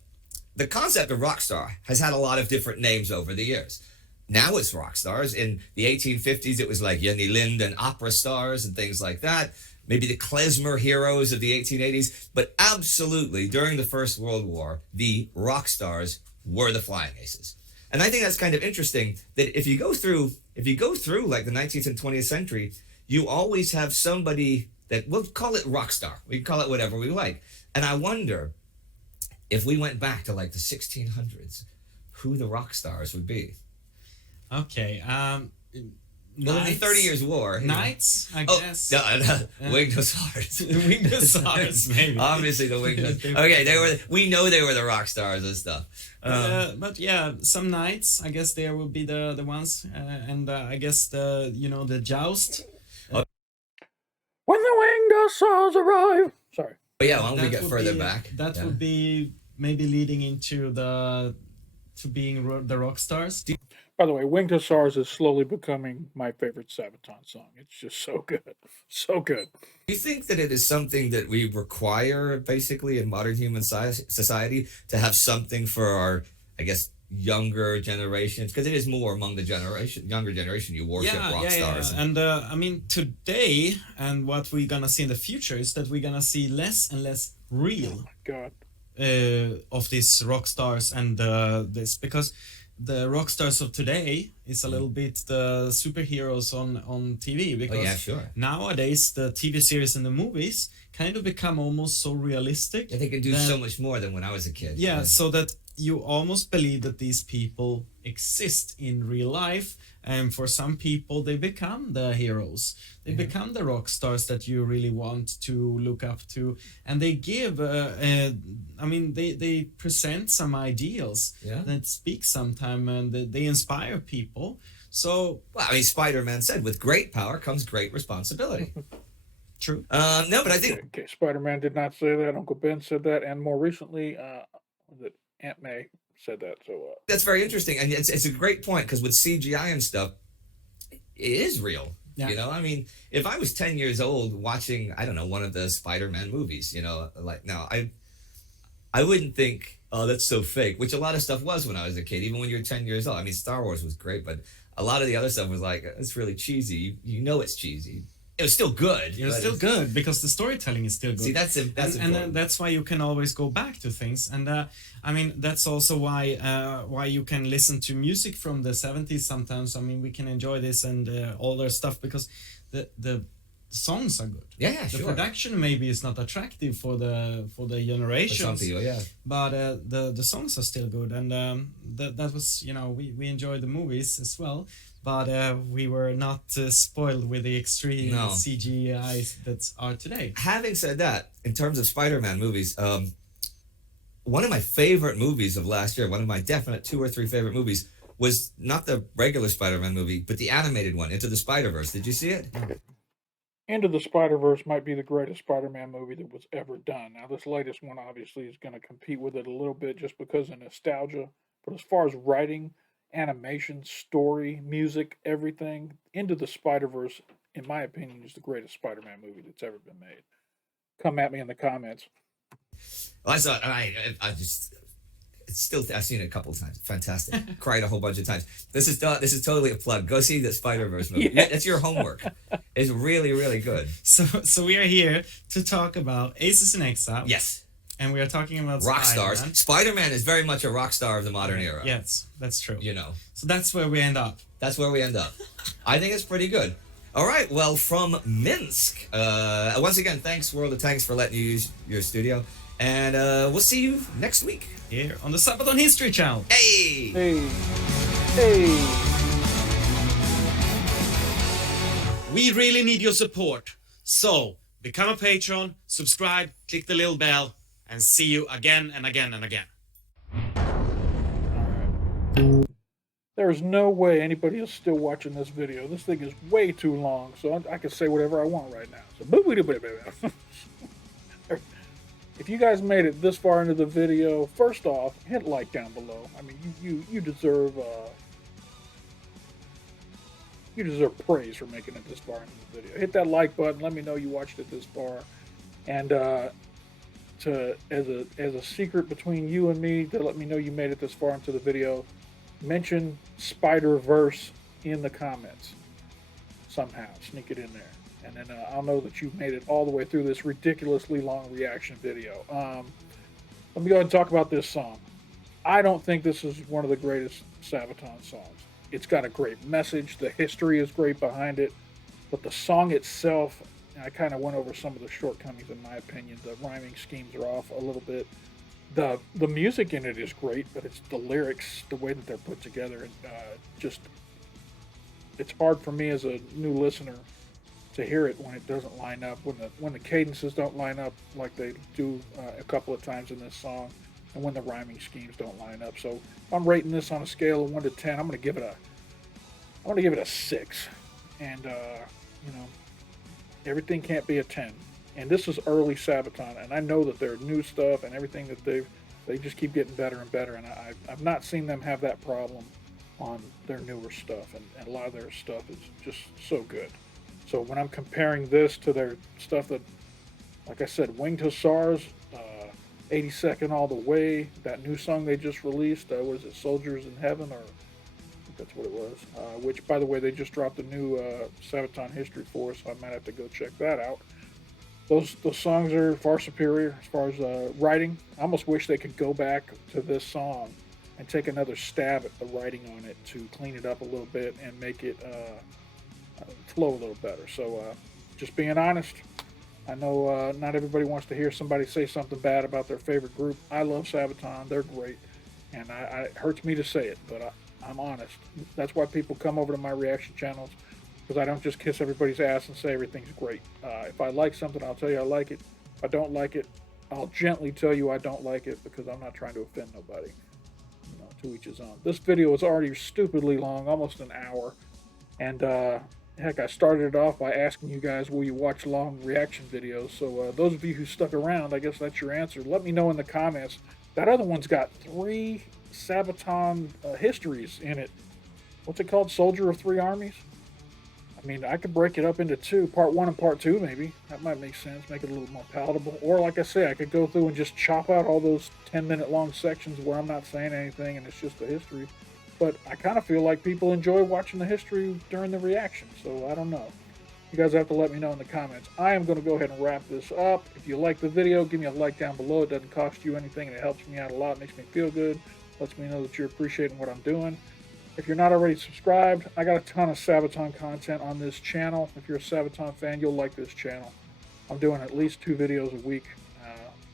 the concept of rock star has had a lot of different names over the years. Now it's rock stars. In the 1850s, it was like Jenny Lind and opera stars and things like that. Maybe the klezmer heroes of the 1880s. But absolutely, during the First World War, the rock stars were the flying aces. And I think that's kind of interesting that if you go through like the 19th and 20th century, you always have somebody that, we'll call it rock star. We can call it whatever we like. And I wonder if we went back to like the 1600s, who the rock stars would be. Okay. Well, in the 30 Years' War. Knights, I Oh, guess. Winged Hussars. Winged Hussars, maybe. Obviously, the Winged Hussars. Okay, we know they were the rock stars and stuff. But yeah, some knights. I guess there will be the ones, and I guess the joust. When the winged hussars arrive. Sorry. But yeah, why don't we get would further be- back? That Yeah. would be maybe leading into being the rock stars. By the way, Winged Hussars is slowly becoming my favorite Sabaton song. It's just so good. So good. Do you think that it is something that we require basically in modern human society to have something for our, I guess, younger generations? Because it is more among the younger generation. You worship rock stars. Yeah. And I mean, today, and what we're gonna see in the future is that we're gonna see less and less Oh real my God. of these rock stars and this, because the rock stars of today is a little bit the superheroes on TV, because Oh, yeah, sure. nowadays the TV series and the movies kind of become almost so realistic. Yeah, they can do that- so much more than when I was a kid. Yeah, so that you almost believe that these people exist in real life, and for some people they become the heroes. They become the rock stars that you really want to look up to, and they give I mean, they present some ideals Yeah. that speak sometime, and they inspire people. So Well, I mean, Spider-Man said, with great power comes great responsibility. true. No, but I think Okay, Spider-Man did not say that. Uncle Ben said that. And more recently, that Aunt May said that. So, that's very interesting. And it's a great point, because with CGI and stuff, it is real. Yeah. You know, I mean, if I was 10 years old watching, I don't know, one of the Spider-Man movies, like now, I wouldn't think, oh, that's so fake, which a lot of stuff was when I was a kid, even when you're 10 years old. I mean, Star Wars was great, but a lot of the other stuff was like, it's really cheesy. You know it's cheesy. It was still good. You're but still it's- good because the storytelling is still good. See, that's and important. that's why you can always go back to things, and I mean, that's also why you can listen to music from the 70s sometimes. I mean, we can enjoy this and all their stuff because the songs are good. Yeah, The sure. production maybe is not attractive for the For generations, some people, yeah. but the songs are still good, and that was, we enjoyed the movies as well, but we were not spoiled with the extreme No. CGI that are today. Having said that, in terms of Spider-Man movies, one of my favorite movies of last year, one of my definite 2 or 3 favorite movies, was not the regular Spider-Man movie, but the animated one, Into the Spider-Verse. Did you see it? Into the Spider-Verse might be the greatest Spider-Man movie that was ever done. Now, this latest one obviously is going to compete with it a little bit just because of nostalgia. But as far as writing, animation, story, music, everything, Into the Spider-Verse, in my opinion, is the greatest Spider-Man movie that's ever been made. Come at me in the comments. Well, I saw it. I just, it's still, I've seen it a couple times. Fantastic. Cried a whole bunch of times. This is totally a plug. Go see the Spider-Verse movie. Yes. That's your homework. It's really, really good. So we are here to talk about Aces in Exile. Yes. And we are talking about Rock Spider-Man. stars. Spider-Man is very much a rock star of the modern era. Yes, that's true. You know. So that's where we end up. That's where we end up. I think it's pretty good. All right. Well, from Minsk, once again, thanks, World of Tanks, for letting you use your studio. And we'll see you next week. Here on the Sabaton History Channel. Hey! Hey. We really need your support. So, become a patron, subscribe, click the little bell, and see you again and again and again. There's no way anybody is still watching this video. This thing is way too long, so I can say whatever I want right now. So, if you guys made it this far into the video, first off, hit like down below. I mean, you deserve praise for making it this far into the video. Hit that like button. Let me know you watched it this far, and as a secret between you and me to let me know you made it this far into the video, mention Spider-Verse in the comments somehow. Sneak it in there. And then I'll know that you've made it all the way through this ridiculously long reaction video. Let me go ahead and talk about this song. I don't think this is one of the greatest Sabaton songs. It's got a great message. The history is great behind it. but the song itself, I kind of went over some of the shortcomings in my opinion. The rhyming schemes are off a little bit. The music in it is great, but it's the lyrics, the way that they're put together, just it's hard for me as a new listener to hear it when it doesn't line up, when the cadences don't line up like they do a couple of times in this song, and when the rhyming schemes don't line up. So if I'm rating this on a scale of 1 to 10, I'm gonna give it a 6. And everything can't be a 10. And this is early Sabaton, and I know that their new stuff and everything that they just keep getting better and better. And I've not seen them have that problem on their newer stuff, and a lot of their stuff is just so good. So when I'm comparing this to their stuff that, like I said, Winged Hussars, 82nd All the Way, that new song they just released, was it Soldiers in Heaven, or I think that's what it was, which, by the way, they just dropped a new Sabaton History for us, so I might have to go check that out. Those songs are far superior as far as writing. I almost wish they could go back to this song and take another stab at the writing on it to clean it up a little bit and make it flow a little better. So, just being honest, I know not everybody wants to hear somebody say something bad about their favorite group. I love Sabaton; they're great, and it hurts me to say it, but I'm honest. That's why people come over to my reaction channels, because I don't just kiss everybody's ass and say everything's great. If I like something, I'll tell you I like it. If I don't like it, I'll gently tell you I don't like it, because I'm not trying to offend nobody. To each his own. This video is already stupidly long, almost an hour, and heck, I started it off by asking you guys, will you watch long reaction videos? So those of you who stuck around, I guess that's your answer. Let me know in the comments. That other one's got 3 Sabaton histories in it. What's it called? Soldier of 3 Armies? I mean, I could break it up into 2, part 1 and part 2 maybe. That might make sense, make it a little more palatable. Or like I say, I could go through and just chop out all those 10-minute long sections where I'm not saying anything and it's just the history. But I kind of feel like people enjoy watching the history during the reaction, so I don't know. You guys have to let me know in the comments. I am going to go ahead and wrap this up. If you like the video, give me a like down below. It doesn't cost you anything and it helps me out a lot. It makes me feel good. Lets me know that you're appreciating what I'm doing. If you're not already subscribed, I got a ton of Sabaton content on this channel. If you're a Sabaton fan, you'll like this channel. I'm doing at least 2 videos a week.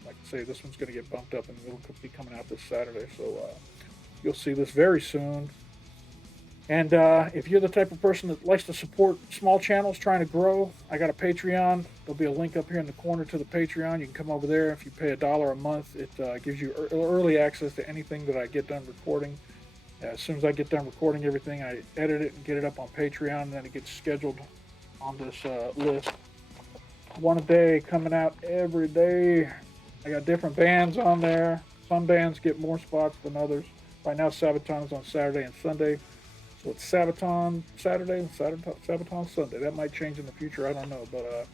Like I say, this one's going to get bumped up and it'll be coming out this Saturday. So you'll see this very soon. And if you're the type of person that likes to support small channels trying to grow, I got a Patreon. There'll be a link up here in the corner to the Patreon. You can come over there. If you pay $1 a month, it gives you early access to anything that I get done recording. As soon as I get done recording everything, I edit it and get it up on Patreon, and then it gets scheduled on this list. One a day, coming out every day. I got different bands on there. Some bands get more spots than others. Right now, Sabaton is on Saturday and Sunday. So it's Sabaton Saturday and Sabaton Sunday. That might change in the future, I don't know. But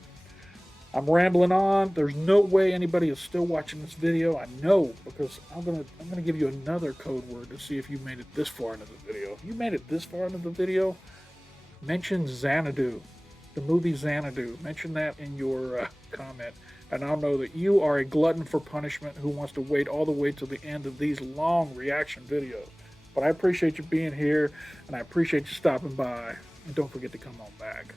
I'm rambling on. There's no way anybody is still watching this video. I know, because I'm gonna give you another code word to see if you made it this far into the video. If you made it this far into the video, mention Xanadu, the movie Xanadu. Mention that in your comment, and I'll know that you are a glutton for punishment who wants to wait all the way to the end of these long reaction videos. But I appreciate you being here, and I appreciate you stopping by. And don't forget to come on back.